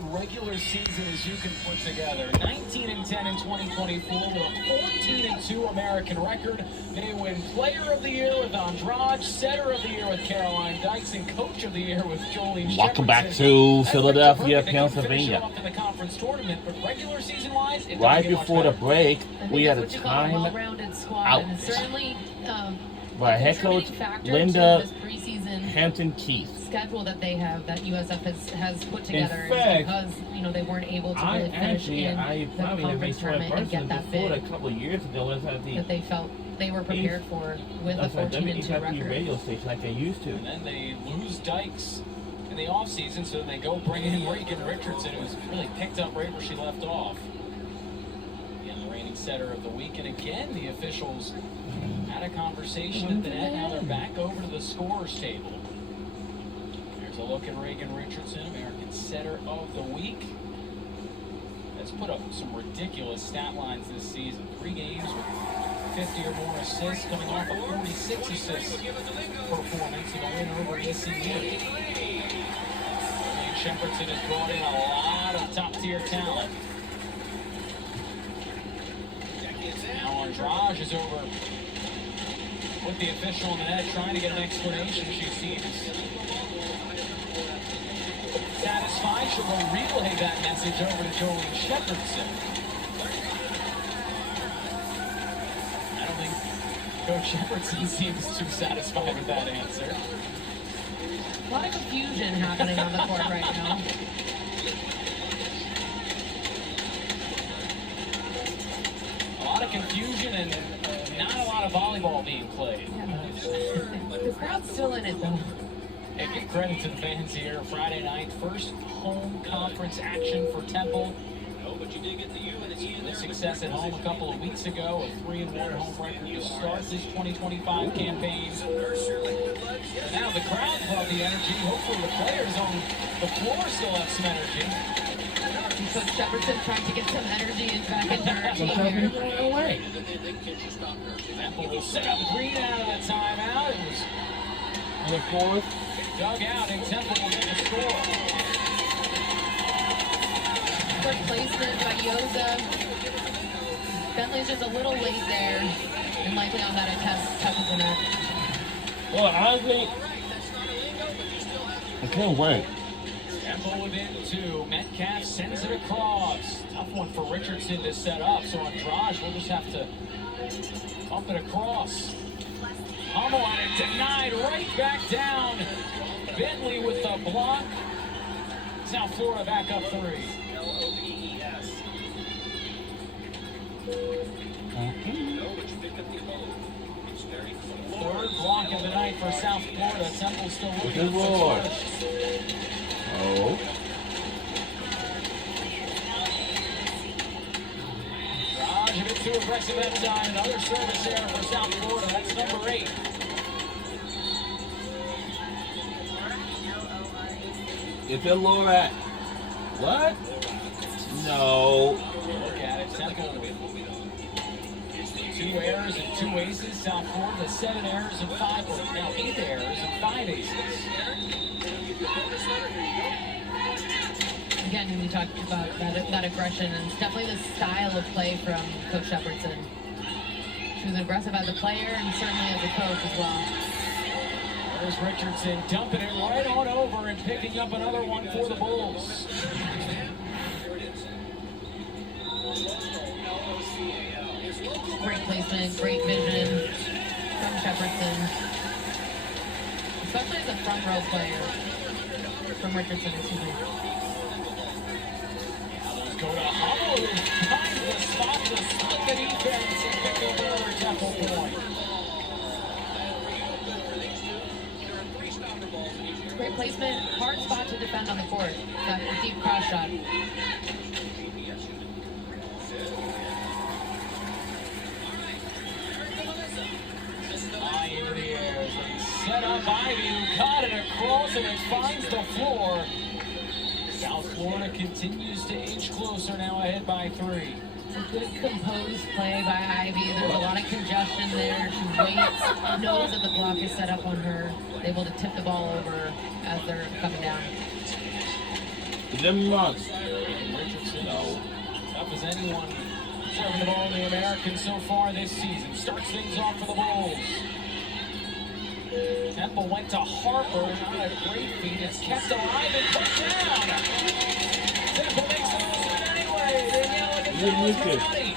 Regular season as you can put together. 19-10 in 2024 with a 14-2 American record. They win Player of the Year with Andrade, Setter of the Year with Caroline Dykes, and Coach of the Year with Jolene Shepardson. Welcome back to Philadelphia, Pennsylvania. Off in the conference tournament, but regular season-wise, right before the break, we had a time out certainly by head coach Linda Hampton Keith. Schedule that they have, that USF has put together, in fact, because they weren't able to really finish in the conference tournament and get that bid a couple of years ago that they felt they were prepared for with a 14-2 record. Radio station like they used to. And then they lose Dykes in the offseason, so they go bring in Regan Richardson, who's really picked up right where she left off. Again, the reigning setter of the week, and again the officials had a conversation at the net. Now they're back over to the scorers table. A look at Regan Richardson, American Setter of the Week. Has put up some ridiculous stat lines this season. 3 games with 50 or more assists, coming off a 46 assist performance in a win over SCU. Shepardson has brought in a lot of top-tier talent. Now Andrade is over with the official in the net, trying to get an explanation. She seems satisfied. She'll relay that message over to Jolene Shepardson. I don't think Coach Shepardson seems too satisfied with that answer. A lot of confusion happening on the court right now. A lot of confusion and not a lot of volleyball being played. Yeah, the crowd's still in it though. Hey, give credit to the fans here. Friday night, first home conference action for Temple. With success at home a couple of weeks ago, a 3-1 home record to start this 2025 campaign. And now the crowd brought the energy. Hopefully the players on the floor still have some energy. Coach Shepardson trying to get some energy back into her team here. No way. Temple will set up Green out of that timeout. It was on the fourth. Dug out, and Temple will get the score. Quick placement by Yoza. Bentley's just a little late there, and likely on that attempt touches the net. Well, honestly, I can't wait. Temple within 2. Metcalf sends it across. Tough one for Richardson to set up, so Andrade will just have to pump it across. Hummel on it, denied, right back down. Bentley with the block. South Florida back up 3. Third block of the night for South Florida. Temple still looking for first. Oh. Raj a bit too aggressive that time. Another service error for South Florida. That's number 8. It's a Laura. What? No. Look at it. Temple with 2 errors and 2 aces. South Florida 7 errors and 5. Now 8 errors and 5 aces. Again, we talked about that aggression, and it's definitely the style of play from Coach Shepardson. She was aggressive as a player and certainly as a coach as well. There's Richardson dumping it right on over and picking up another one for the Bulls. Great placement, great vision from Shepardson. Especially as a front row player from Richardson, excuse me. Go to Hummel, who finds the spot to split the defense and pick up another Temple point. Great placement, hard spot to defend on the court. That deep cross shot. High into the air. Set up Ivy, who caught it across, and it finds the floor. South Florida continues to inch closer, now ahead by 3. It's a good composed play by Ivy. There's a lot of congestion there. She waits, knows that the block is set up on her, able to tip the ball over as they're coming down. Them nuts. Richardson, No. tough as anyone serving the ball in the American so far this season. Starts things off for the Bulls. Temple went to Harper, not a great feed. It's kept alive and put down. Temple makes the most of it anyway. Daniela Gonzalez Marati.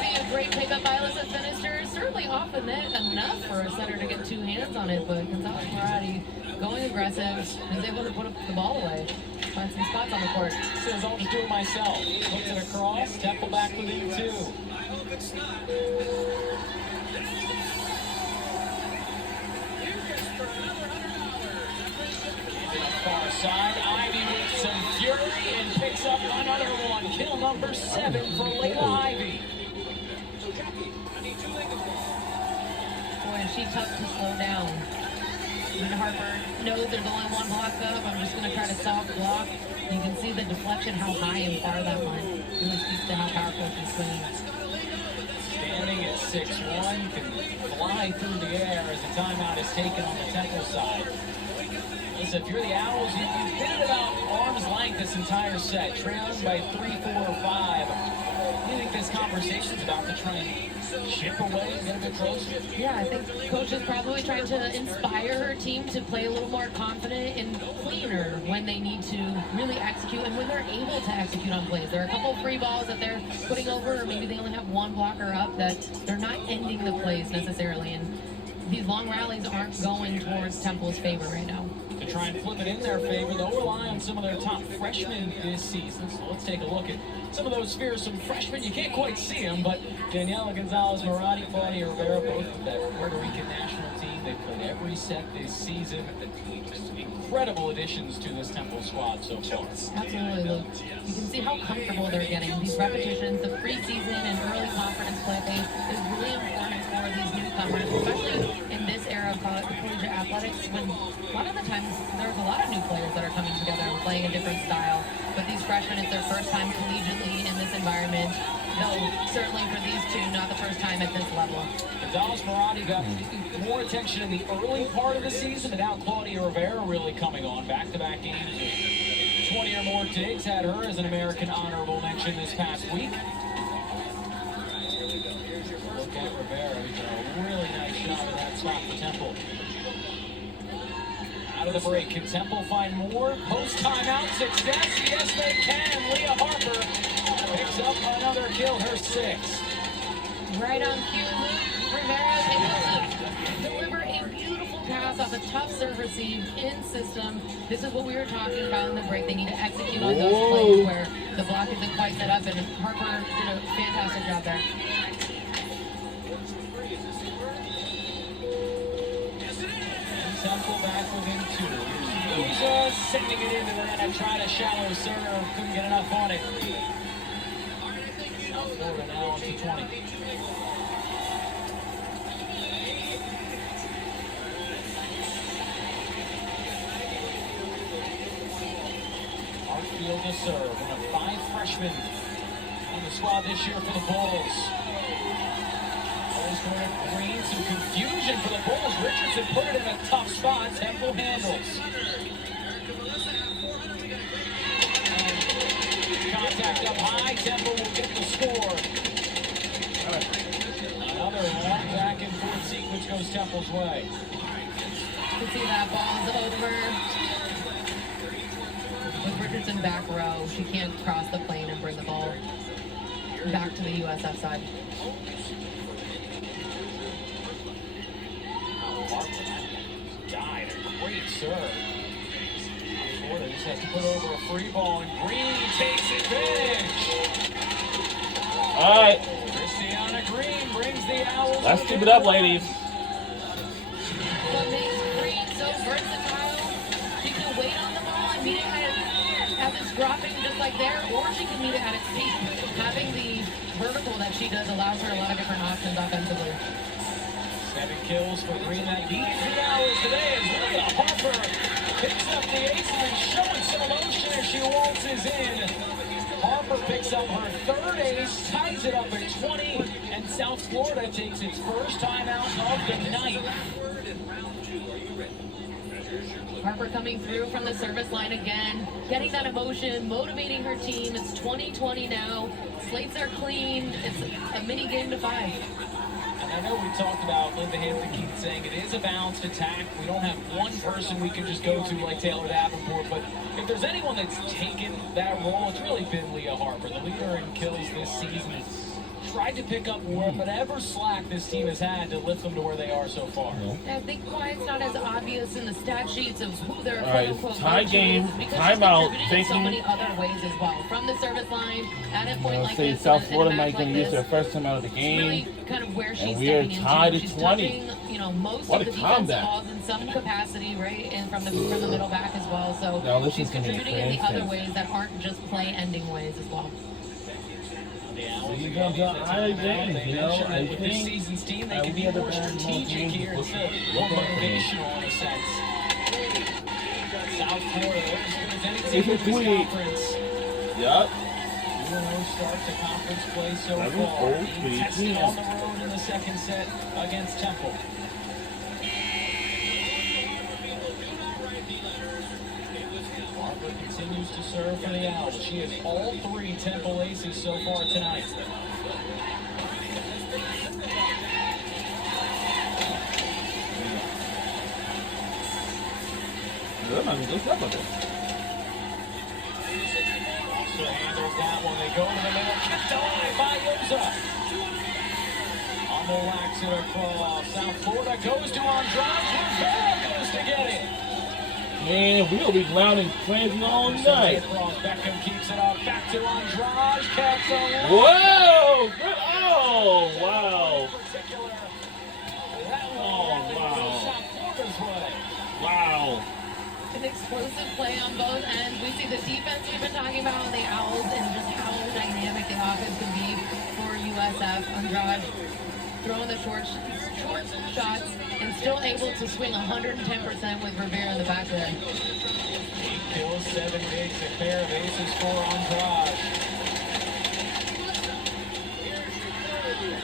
See a great pickup by Alyssa Sinister. Certainly off the net enough for a center to get two hands on it, but Gonzalez Marati going aggressive, was able to put the ball away. Find some spots on the court. Says, I'll just do it myself. Puts it across. Temple back within two. Far side, Ivy with some fury and picks up another one. Kill number 7 for Layla Ivy. Boy, is she tough to slow down. When Harper knows there's only one block up, I'm just going to try to soft block. You can see the deflection, how high and far that went. Really speaks to how powerful she's swinging. Standing at 6'1", can fly through the air as a timeout is taken on the Temple side. Listen, if you're the Owls, you've been at about arm's length this entire set, trailing by 3, 4, or 5. What do you think this conversation's about to try and chip away and get a bit closer? Yeah, I think Coach is probably trying to inspire her team to play a little more confident and cleaner when they need to really execute and when they're able to execute on plays. There are a couple of free balls that they're putting over, or maybe they only have one blocker up, that they're not ending the plays necessarily. And these long rallies aren't going towards Temple's favor right now. To try and flip it in their favor, they'll rely on some of their top freshmen this season. So let's take a look at some of those fearsome freshmen. You can't quite see them, but Daniela Gonzalez Marati, Claudia Rivera, both of that Puerto Rican national team. They've played every set this season. Just incredible additions to this Temple squad so far. Absolutely, Luke. You can see how comfortable they're getting. These repetitions, the preseason and early conference play is really important for these newcomers, especially in this era of collegiate athletics, when a lot of the times there's a lot of new players that are coming together and playing a different style. But these freshmen, it's their first time collegiately in this environment. Though certainly for these two, not the first time at this level. Gonzalez Marati got more attention in the early part of the season, and now Claudia Rivera really coming on. Back-to-back games with 20 or more digs. Had her as an American honorable mention this past week. Look at Rivera. He's got a really nice shot at that spot for Temple. Out of the break, can Temple find more? Post-timeout success? Yes, they can. Leah Harper picks up another kill, her 6th. Right on cue, Luke. Rivera is able to deliver a beautiful pass off a tough serve receive in system. This is what we were talking about in the break. They need to execute on those plays where the block isn't quite set up, and Harper did a fantastic job there. Temple back within 2. He's sending it into the net and trying a shallow serve. Couldn't get enough on it. South Florida now on to 20. Hartfield to serve. One of 5 freshmen on the squad this year for the Bulls. Green, some confusion for the Bulls. Richardson put it in a tough spot. Temple handles. Contact up high. Temple will get the score. Another long back and forth sequence goes Temple's way. You can see that ball's over. With Richardson back row, she can't cross the plane and bring the ball back to the USF side. Died. A great serve. Florida just has to put over a free ball, and Green takes advantage. All right. Christiana Green brings the Owls. Let's keep it up, ladies. What makes Green so versatile? She can wait on the ball and meet it as it's dropping just like there, or she can meet it at its peak. Having the vertical that she does allows her a lot of different options offensively. 7 kills for Green. That leads the Owls today as Leah Harper picks up the ace and is showing some emotion as she waltzes in. Harper picks up her 3rd ace, ties it up at 20, and South Florida takes its first timeout of the night. Harper coming through from the service line again, getting that emotion, motivating her team. It's 2020 now. Slates are clean. It's a mini game to 5. And I know we talked about Linda Hampton Keith saying it is a balanced attack. We don't have one person we can just go to like Taylor Davenport, but if there's anyone that's taken that role, it's really been Leah Harper, the leader in kills this season. Has tried to pick up whatever slack this team has had to lift them to where they are so far. I think why it's not as obvious in the stat sheets of who their quote-unquote tie coach game, is, because timeout, she's contributed in taking- so many other ways as well. From the service line, at a point like Say this, South in a Florida match might like gonna use this, their first time out of the it's game. really kind of where she's we are stepping tied into. at She's 20. touching, you know, most What of a the defense comeback. balls in some capacity, right, and from the middle back as well. So Now listen she's to me, contributing in the for other instance. ways that aren't just play-ending ways as well. These comes out high games, you know. I With this think season's team, they we can be had the more bad strategic games here before instead of she- more motivational in a sense. South Florida, they're as good as any It's team a in this tweak. conference. Yup. 2-0 start to conference play so That was far. old, Being pretty tested team. on the road in the second set against Temple. Harper continues to serve for the Owls. She has all 3 Temple aces so far tonight. They're not even good up with it. Also handles that one. They go to the middle. Kept alive by Yoza. Hummel whacks it across. South Florida goes to Andrade. Rivera goes to get it. Man, we'll be grounding crazy all night. Across. Beckham keeps it up. Back to Andrade. Caps a Whoa! Good. Oh, wow. particular. That Oh, one wow. goes South Florida's way. Wow. An explosive play on both ends. We see the defense we've been talking about on the Owls and just how dynamic the offense can be for USF. Andrade throwing the short shots and still able to swing 110% with Rivera in the back there. 8 kills, 7 digs, a pair of aces for Andrade.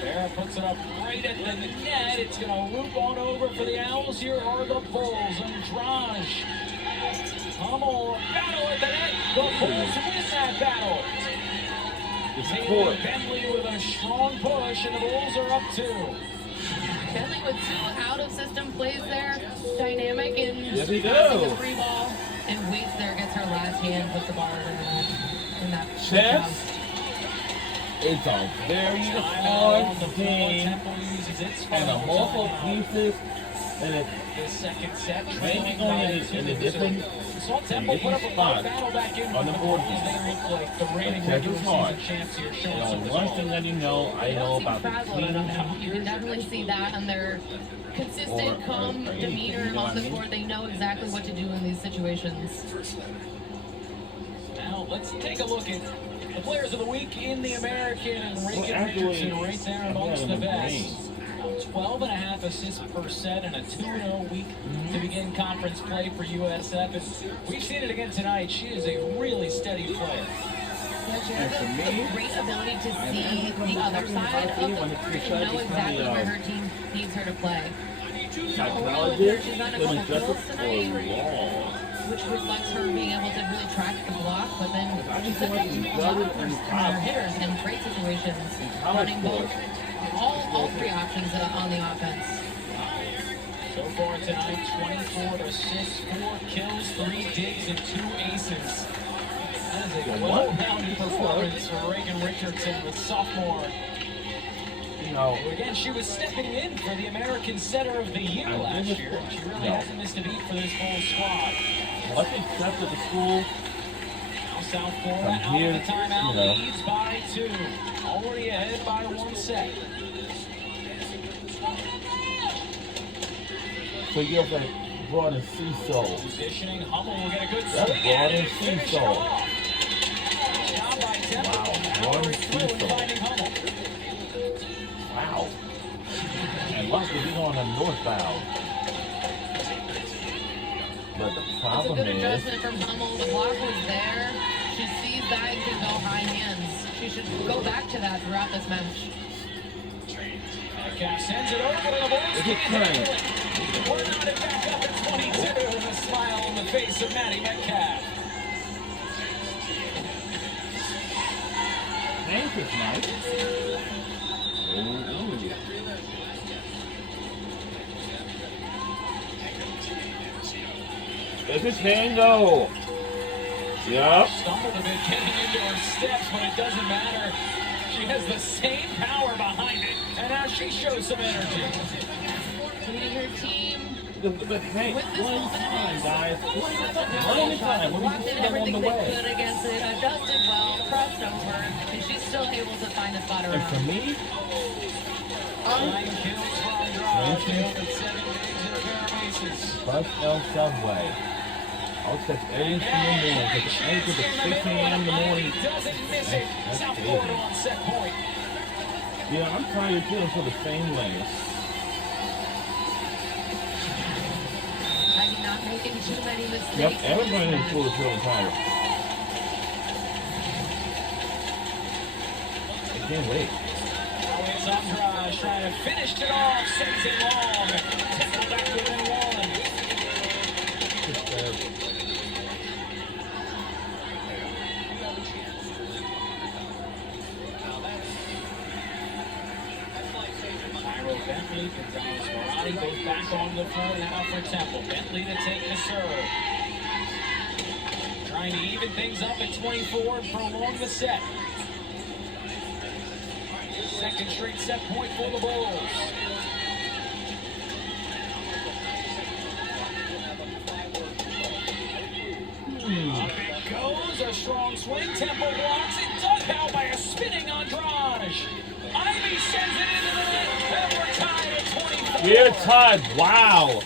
Rivera puts it up right at the net. It's going to loop on over for the Owls. Here are the Bulls. Andrade. Hummel, battle at the net. The Bulls win that battle. The Taylor support. Bentley with a strong push, and the Bulls are up 2. Bentley with 2 out-of-system plays there. Dynamic and Yes, he passing does. the free ball. And waits there, gets her last hand, puts the ball in that Chess. It's a very hard game Temple uses its and a multiple pieces and it's the second set. maybe going in a different Saw Temple put up a spot battle back in on the board. They look like the reigning Chess regular is hard. season champs here, You showing know, some one resolve. thing that you know, I They know don't seem about the frazzled clean. enough. You can definitely see that on their consistent, calm or anything, demeanor you know on what the I mean? court. They know exactly what to do in these situations. Now let's take a look at the players of the week in the American, and Reagan actually, Richardson right there amongst I'm the having a best. 12.5 assists per set and a 2-0 week to begin conference play for USF. And we've seen it again tonight. She is a really steady player. Yeah, she has And for a me, great ability to see the other side of the court and know exactly where her team needs her to play. Psychologist, She's on a feeling couple just kills for tonight, law. which reflects her being able to really track the block, but then she's so much a lot of in her college. hitters in great situations, college running both sports. all 3 options on the offense. So far tonight, 24 assists, 4 kills, 3 digs, and 2 aces. That is a well-rounded performance for Reagan Richardson, the sophomore. You know, Who, again, she was stepping in for the American Center of the Year I last think year. it's- She really no. hasn't missed a beat for this whole squad. what's accepted the school, Now South Florida From out here, of the timeout, you know. leads by 2. Already ahead by 1 set. so you have like brought in Cecil. Positioning, Hummel will get a good That's swing broad at it and and finish it Cecil. off. Down by Temple. Wow, Now broad and through and Cecil. finding Hummel. Wow. And luckily he's on the northbound. But the It's a problem good is, adjustment from Hummel. The block was there. She sees that and can go high hands. She should go back to that throughout this match. Metcalf sends it over to the Bulls. Look at Curran. We're not at back up at 22 in the face of Maddie Metcalf. Hank is nice. Ooh. This is Tango. Yep. Stumbled a bit getting into her steps, but it doesn't matter. She has the same power behind it, and now she shows some energy. Leading her team. But hey, With this one moment, time, guys. One She time. We're walked in on everything the they way. could against it, adjusted well, crossed over, and she's still able to find a spot And for around. me, 9 kills for Andrade. She opened 7 games in a pair of aces. Bus L Subway. I'll text every single morning. Take an anchor to 6 a.m. in the morning. Doesn't miss it. That's South crazy. Florida on set point. Yeah, I'm tired too. I'm for the same lanes. Ivy not making too many mistakes. Yep, everybody in school is really tired. I can't wait. Now it's Andrade trying to finish it off. Sends it long. Temple back within one. Tyro Bentley, Gonzalez Morati goes back on the floor now for Temple. Bentley to take the serve. Trying to even things up at 24 and prolong the set. Second straight set point for the Bulls. Up it goes, a strong swing. Temple blocks it. Dug out by a spinning Andrade. Ivy sends it into the net. And we're tied at 24. We're tied. Wow.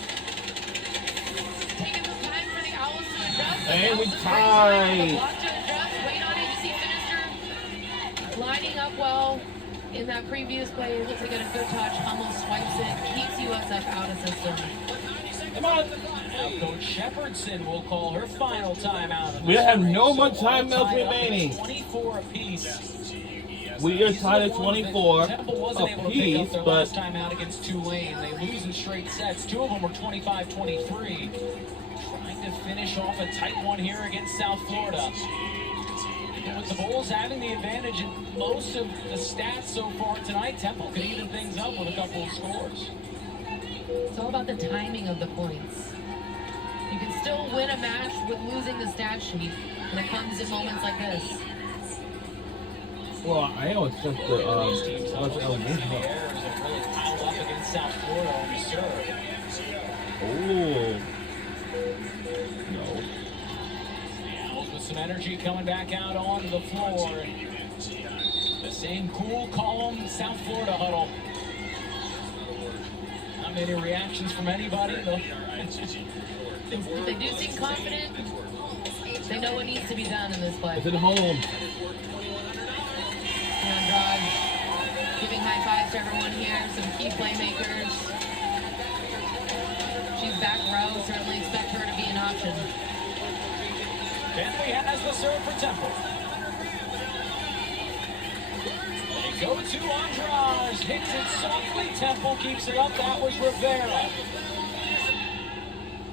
Taking some time for the Owls to adjust. And we The tied. block to adjust. Wait on it. You see Finister lining up well in that previous play. Looks like a good touch. Almost swipes it. Keeps USF out of system. Come on. Now Coach Shepherdson will call her final timeout. We have no more timeouts remaining. 24 apiece. We are tied at 24 Temple wasn't able to pick up apiece, their but last time out against Tulane. They lose in straight sets. Two of them were 25-23. Trying to finish off a tight one here against South Florida. And with the Bulls having the advantage in most of the stats so far tonight, Temple could even things up with a couple of scores. It's all about the timing of the points. You can still win a match with losing the stat sheet when it comes in moments like this. well, I know it's just the These teams what's up in the elevation. air as they really piled up against South Florida on the serve. Oh. No. The Owls with some energy coming back out on the floor. The same cool, calm South Florida huddle. Not many reactions from anybody, though. If they do seem confident, they know what needs to be done in this play. It's at home. Andrade giving high fives to everyone here, some key playmakers. She's back row, certainly expect her to be an option. Bentley has the serve for Temple. They go to Andrade, hits it softly. Temple keeps it up. That was Rivera.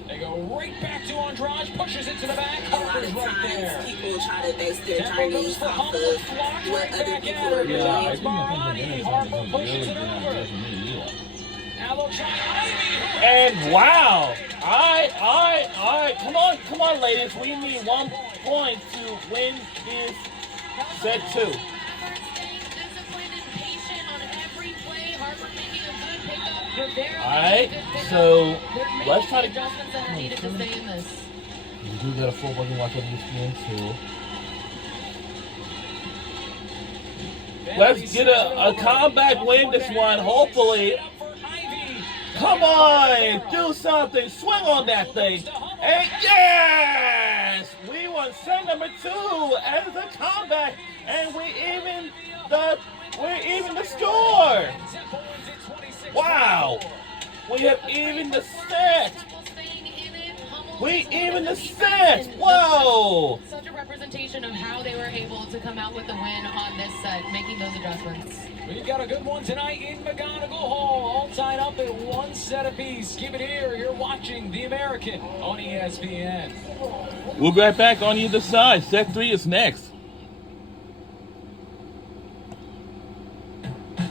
They go right back to Andrade, pushes it to the back. A lot Harper's of right there. times people try to base their Temple goes journeys for off Humble, of blocked what right other back people at are her. Yeah, doing. I It's think Marani. Harper pushes it over. Now they'll try Ivy. And wow. Come on, ladies. We need 1 point to win this set 2. Staying disciplined and patient on every play. Harper making a good pickup. Rivera Alright, making a good pickup. so They're making let's try to adjustments that are needed to stay in this. We do got a full button watch on ESPN too. Let's get a comeback win this one, hopefully. Come on, do something, swing on that thing. And yes! We won set number 2 as a comeback, and we even the score. Wow! We have even the set. We even the set. Whoa! Such a representation of how they were able to come out with the win on this set, making those adjustments. We've got a good one tonight in McGonigal Hall, all tied up at one set apiece. Keep it here. You're watching The American on ESPN. We'll be right back on either side. Set 3 is next.